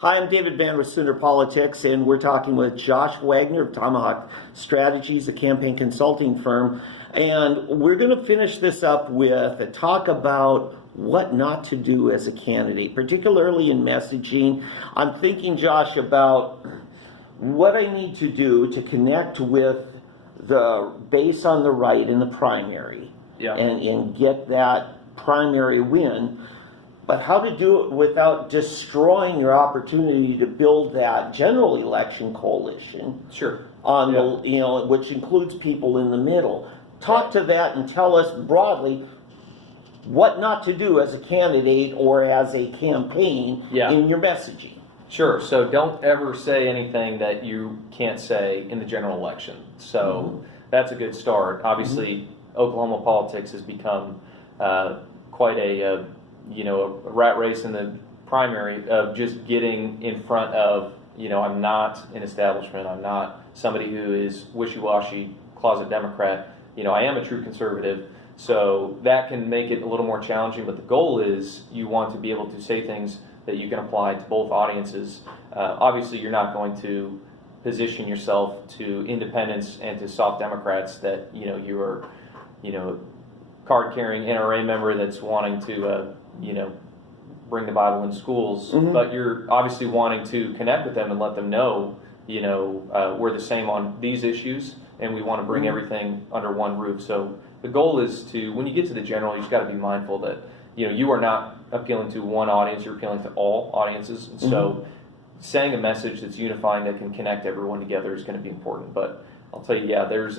Hi, I'm David Band with SoonerPolitics, and we're talking with Josh Wagner of Tomahawk Strategies, a campaign consulting firm. And we're going to finish this up with a talk about what not to do as a candidate, particularly in messaging. I'm thinking, Josh, about what I need to do to connect with the base on the right in the primary and get that primary win. But how to do it without destroying your opportunity to build that general election coalition. Sure. On the, which includes people in the middle. Talk to that and tell us broadly what not to do as a candidate or as a campaign in your messaging. Sure. So don't ever say anything that you can't say in the general election. So that's a good start. Obviously, Oklahoma politics has become quite a rat race in the primary of just getting in front of, I'm not an establishment. I'm not somebody who is wishy-washy, closet Democrat. I am a true conservative. So that can make it a little more challenging. But the goal is you want to be able to say things that you can apply to both audiences. Obviously, you're not going to position yourself to independents and to soft Democrats that, you are, card-carrying NRA member that's wanting to, bring the Bible in schools, but you're obviously wanting to connect with them and let them know, we're the same on these issues, and we want to bring everything under one roof. So the goal is to, when you get to the general, you just got to be mindful that, you are not appealing to one audience, you're appealing to all audiences. And so saying a message that's unifying, that can connect everyone together is going to be important. But I'll tell you, there's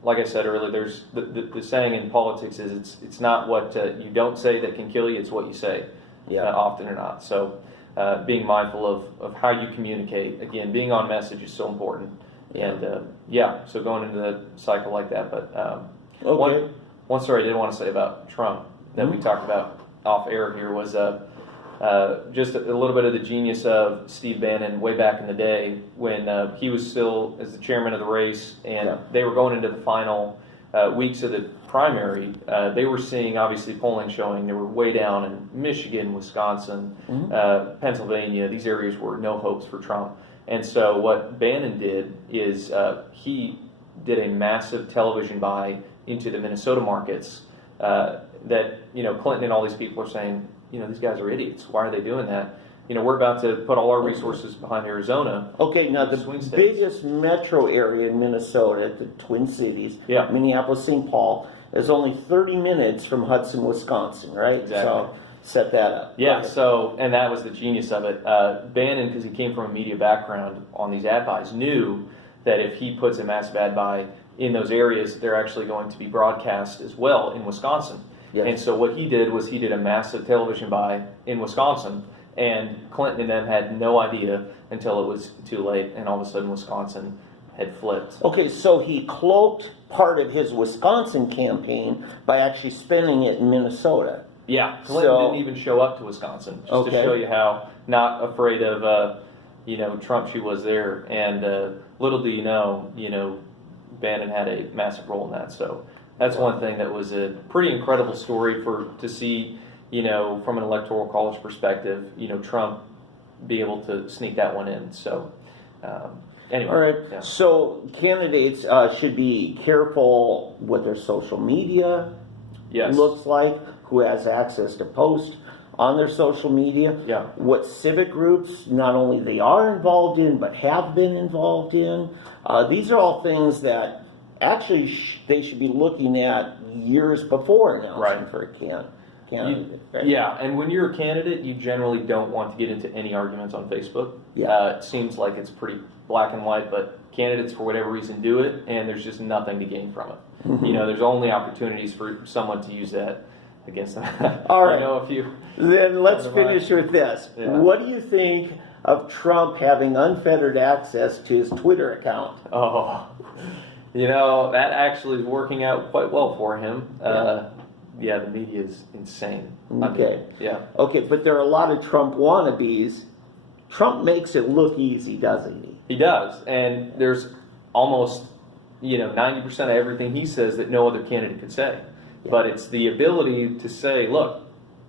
like I said earlier, there's the saying in politics is it's not what you don't say that can kill you, it's what you say, often or not. So being mindful of how you communicate. Again, being on message is so important. And so going into the cycle like that. But one story I did want to say about Trump that we talked about off air here was just a little bit of the genius of Steve Bannon way back in the day when he was still as the chairman of the race, and they were going into the final weeks of the primary. They were seeing, obviously, polling showing they were way down in Michigan, Wisconsin, Pennsylvania. These areas were no hopes for Trump. And so what Bannon did is he did a massive television buy into the Minnesota markets that, Clinton and all these people are saying, these guys are idiots. Why are they doing that? We're about to put all our resources behind Arizona. Okay, now the biggest metro area in Minnesota, the Twin Cities, Minneapolis, St. Paul, is only 30 minutes from Hudson, Wisconsin, right? Exactly. So set that up. Yeah, and that was the genius of it. Bannon, because he came from a media background on these ad buys, knew that if he puts a massive ad buy in those areas, they're actually going to be broadcast as well in Wisconsin. Yes. And so what he did was he did a massive television buy in Wisconsin, and Clinton and them had no idea until it was too late, and all of a sudden Wisconsin had flipped. Okay, so he cloaked part of his Wisconsin campaign by actually spending it in Minnesota. Yeah, Clinton didn't even show up to Wisconsin, just to show you how not afraid of Trump she was there. And little do you know, Bannon had a massive role in that. So that's one thing that was a pretty incredible story to see, from an electoral college perspective, Trump be able to sneak that one in. So anyway. All right. So candidates should be careful what their social media looks like, who has access to post on their social media, what civic groups not only they are involved in but have been involved in. These are all things that actually they should be looking at years before announcing for a candidate. And when you're a candidate, you generally don't want to get into any arguments on Facebook. It seems like it's pretty black and white, but candidates for whatever reason do it, and there's just nothing to gain from it. There's only opportunities for someone to use that against them. All right. A few. Then let's finish with this. What do you think of Trump having unfettered access to his Twitter account? Oh, that actually is working out quite well for him. The media is insane. Okay. Okay, but there are a lot of Trump wannabes. Trump makes it look easy, doesn't he? He does, and there's almost 90% of everything he says that no other candidate could say. But it's the ability to say, look,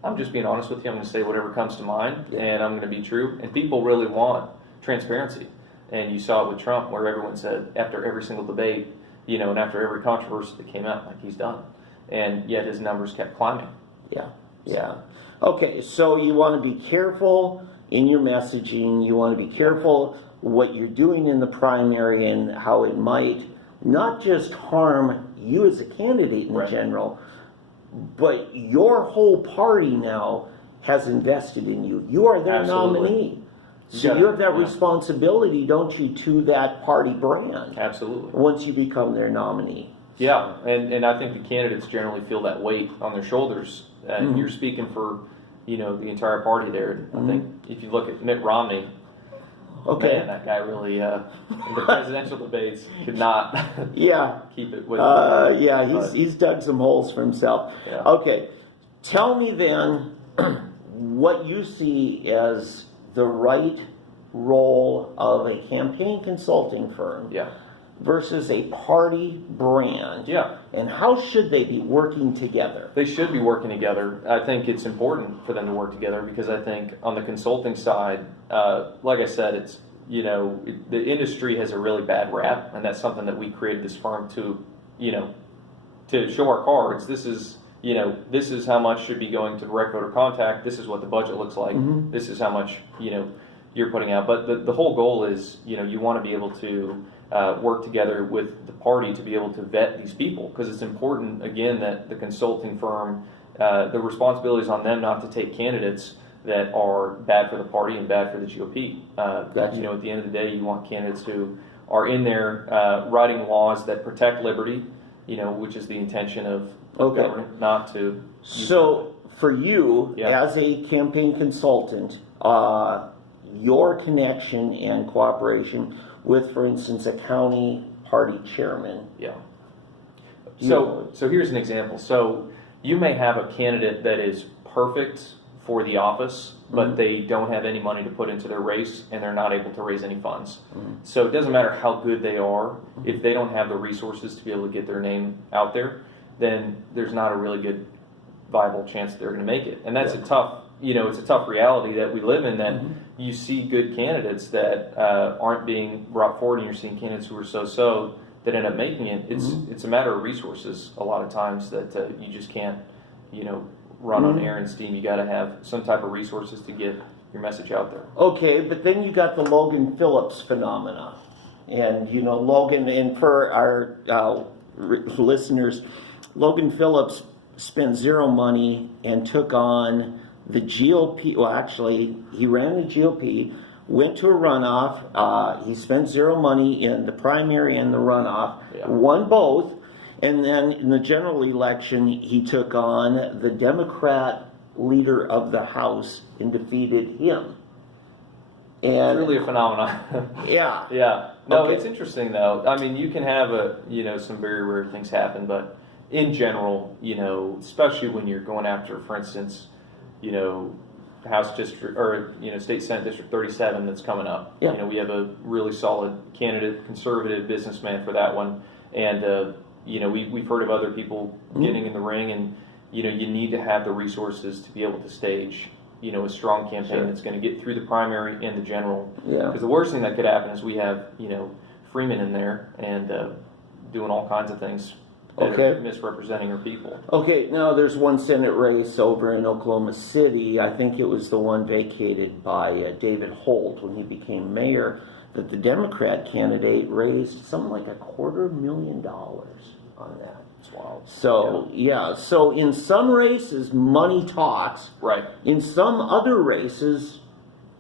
I'm just being honest with you. I'm going to say whatever comes to mind, and I'm going to be true. And people really want transparency. And you saw it with Trump, where everyone said after every single debate, and after every controversy that came out, like, he's done. And yet his numbers kept climbing. Yeah. Okay, so you want to be careful in your messaging. You want to be careful what you're doing in the primary and how it might not just harm you as a candidate in general, but your whole party now has invested in you. You are their nominee. So you have that responsibility, don't you, to that party brand. Absolutely. Once you become their nominee. Yeah, and I think the candidates generally feel that weight on their shoulders. And you're speaking for, the entire party there. I think if you look at Mitt Romney, man, that guy really, in the presidential debates, could not keep it with he's dug some holes for himself. Yeah. Okay, tell me then what you see as the right role of a campaign consulting firm versus a party brand. Yeah. And how should they be working together? They should be working together. I think it's important for them to work together because I think on the consulting side, like I said, it's, the industry has a really bad rap, and that's something that we created this firm to, to show our cards. This is how much should be going to direct voter contact. This is what the budget looks like. This is how much, you're putting out. But the whole goal is, you want to be able to work together with the party to be able to vet these people, because it's important, again, that the consulting firm, the responsibility is on them not to take candidates that are bad for the party and bad for the GOP. Gotcha. At the end of the day, you want candidates who are in there writing laws that protect liberty, which is the intention of government, not to. So for you, as a campaign consultant, your connection and cooperation with, for instance, a county party chairman. Yeah. So here's an example. So you may have a candidate that is perfect for the office, but they don't have any money to put into their race, and they're not able to raise any funds. So it doesn't matter how good they are, if they don't have the resources to be able to get their name out there, then there's not a really good viable chance that they're going to make it. And that's a tough, it's a tough reality that we live in, that you see good candidates that aren't being brought forward, and you're seeing candidates who are so that end up making it. It's a matter of resources a lot of times that you just can't, run on air and steam. You got to have some type of resources to get your message out there. Okay, but then you got the Logan Phillips phenomena. And, Logan, and for our listeners, Logan Phillips spent zero money and took on the GOP. Well, actually, he ran the GOP, went to a runoff. He spent zero money in the primary and the runoff, won both. And then in the general election, he took on the Democrat leader of the House and defeated him. And it's really a phenomenon. Yeah. No, it's interesting though. I mean, you can have some very rare things happen, but in general, especially when you're going after, for instance, House District or State Senate District 37 that's coming up. Yeah. We have a really solid candidate, conservative businessman for that one, and we've heard of other people getting in the ring, and you need to have the resources to be able to stage a strong campaign that's going to get through the primary and the general. Yeah. Because the worst thing that could happen is we have Freeman in there and doing all kinds of things. Misrepresenting our people. Okay, now there's one Senate race over in Oklahoma City. I think it was the one vacated by David Holt when he became mayor, that the Democrat candidate raised something like $250,000 on that. It's wild. So, so in some races, money talks. Right. In some other races,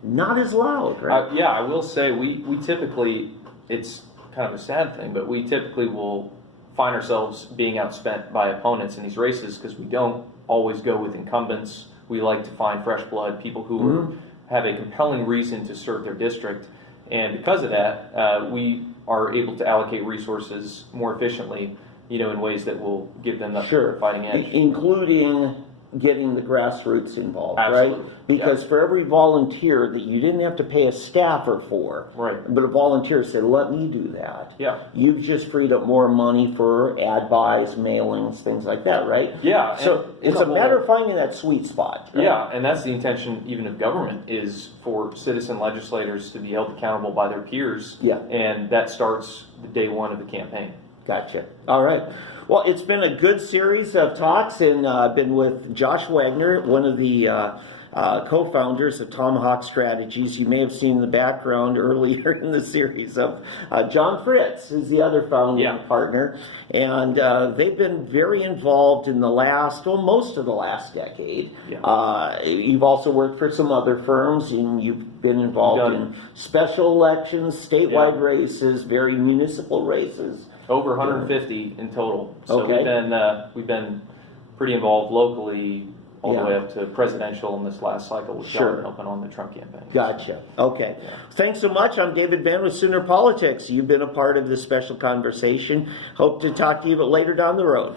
not as loud, right? I will say we typically, it's kind of a sad thing, but we typically will find ourselves being outspent by opponents in these races because we don't always go with incumbents. We like to find fresh blood, people who have a compelling reason to serve their district. And because of that, we are able to allocate resources more efficiently, in ways that will give them the fighting edge. Including getting the grassroots involved, Absolutely. right? Because for every volunteer that you didn't have to pay a staffer for, Right. but a volunteer said, let me do that. Yeah. You've just freed up more money for ad buys, mailings, things like that, right? Yeah. So it's a matter of finding that sweet spot. Right? Yeah, and that's the intention even of government, is for citizen legislators to be held accountable by their peers. Yeah. And that starts the day one of the campaign. Gotcha. All right. Well, it's been a good series of talks, and I've been with Josh Wagner, one of the co-founders of Tomahawk Strategies. You may have seen in the background earlier in the series of John Fritz, who's the other founding partner, and they've been very involved in the most of the last decade. Yeah. You've also worked for some other firms, and you've been involved in special elections, statewide races, very municipal races. Over 150 in total. So we've been pretty involved locally all the way up to presidential in this last cycle with John helping on the Trump campaign. Gotcha. Okay. Yeah. Thanks so much. I'm David Benn with SoonerPolitics. You've been a part of this special conversation. Hope to talk to you later down the road.